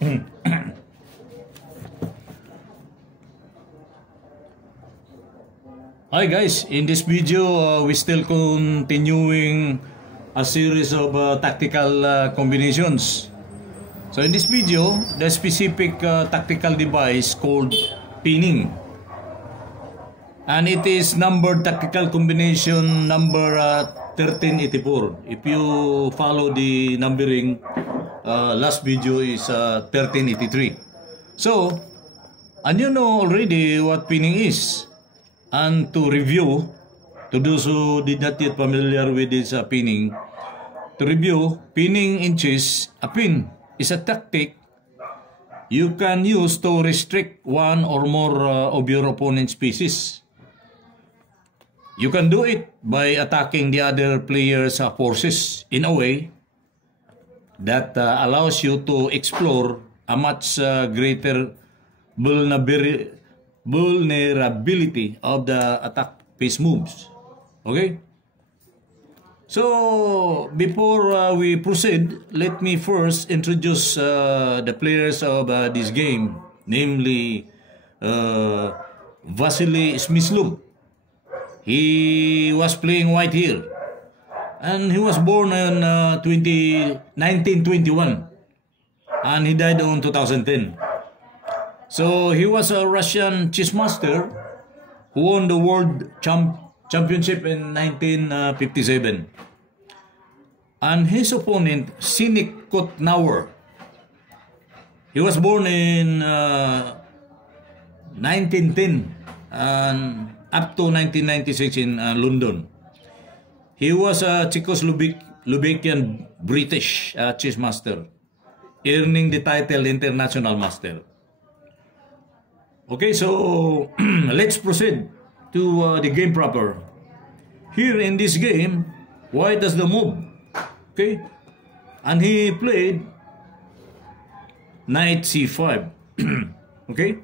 Hi guys, in this video we still continuing a series of tactical combinations. So in this video, the specific tactical device called pinning, and it is numbered tactical combination number 1384. If you follow the numbering, last video is 1383. So, and you know already what pinning is. And to review, to those who did not yet familiar with this pinning, to review, pinning in chess, a pin is a tactic you can use to restrict one or more of your opponent's pieces. You can do it by attacking the other player's forces in a way that allows you to explore a much greater vulnerability of the attack piece moves. Okay? So, before we proceed, let me first introduce the players of this game, namely Vasily Smyslov. He was playing white here, and he was born in 1921, and he died on 2010. So he was a Russian chess master who won the world championship in 1957. And his opponent, Sinek Kotnauer, he was born in 1910 and up to 1996 in London. He was a Czechoslovakian British chess master, earning the title International Master. Okay, so let's proceed to the game proper. Here in this game, white does the move. Okay, and he played knight c5. Okay,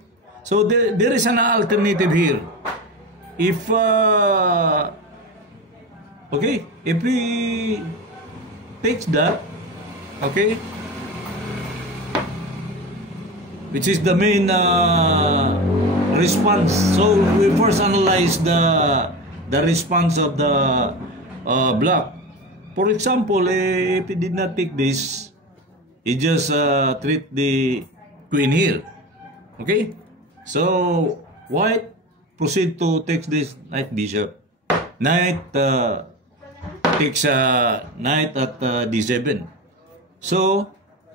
so there is an alternative here. If if he takes that, okay, which is the main response. So we first analyze the response of the black. For example, if he did not take this, he just treat the queen here. Okay, so white proceed to take this knight bishop. Knight takes knight at d7. So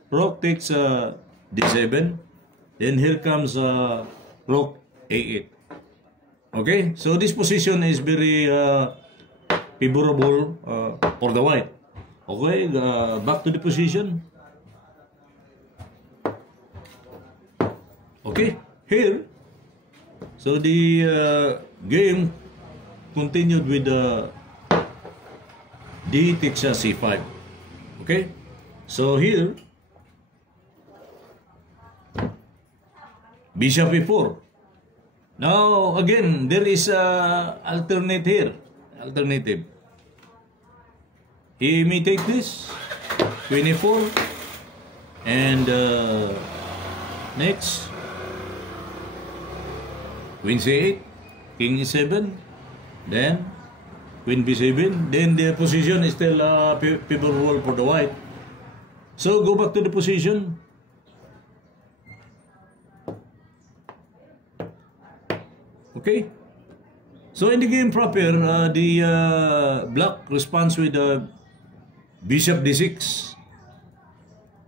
rook takes d7. Then here comes rook a8. Okay, so this position is very favorable for the white. Okay, back to the position. Okay, here. So the game continued with d takes c5. Okay, so here bishop e4. Now again there is a alternative. He may take this queen e4 and next queen c8, king e7, then queen b7. Then the position is still favorable for the white. So go back to the position. Okay, so in the game proper, the black responds with bishop d6.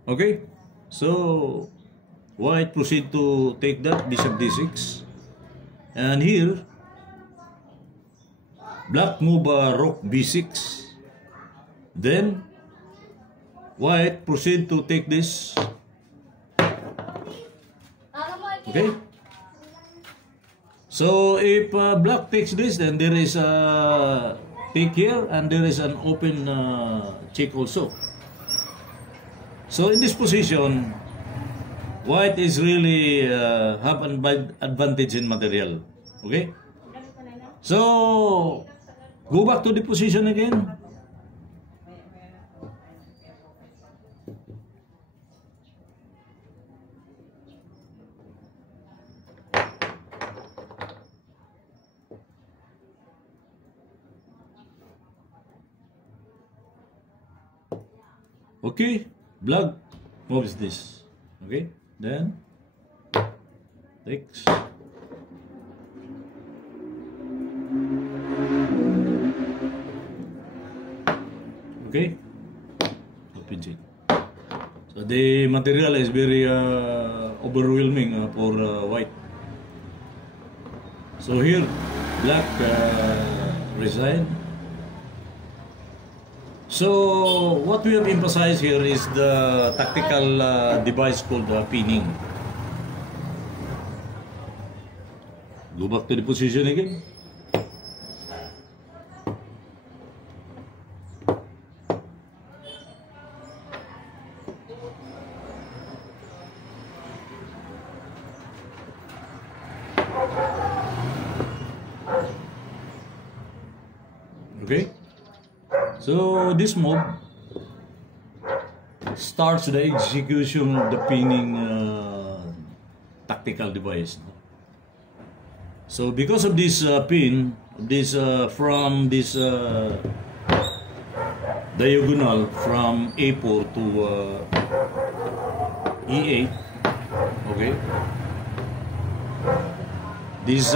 Okay, so white proceed to take that bishop d6, and here black move rook b6. Then white proceed to take this. Okay. So if black takes this, then there is a take here and there is an open check also. So in this position, white is really have an advantage in material. Okay. So go back to the position again. Okay, blood moves this. Okay, then takes. Okay, opens it. So the material is very overwhelming for white. So here, black resign. So what we have emphasized here is the tactical device called pinning. Go back to the position again. Okay, so this move starts the execution of the pinning tactical device. So because of this pin, this from this diagonal from A4 to E8, okay, this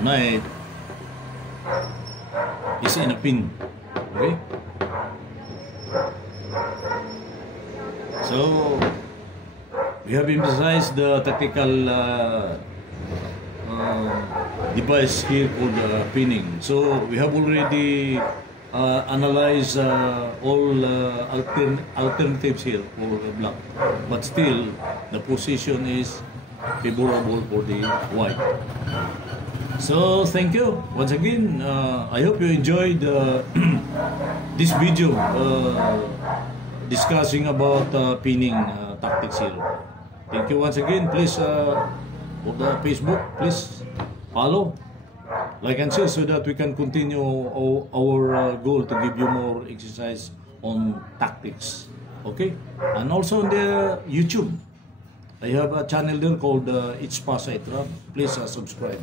knight is in a pin, okay? So we have emphasized the tactical device here called pinning. So we have already analyzed all alternatives here for black, but still the position is favorable for the white. So thank you once again. I hope you enjoyed this video discussing about pinning tactics here. Thank you once again. Please for the Facebook, please follow, like and share so that we can continue our goal to give you more exercise on tactics. Okay, and also on the YouTube, I have a channel there called It's Pasa Itrab. Please subscribe.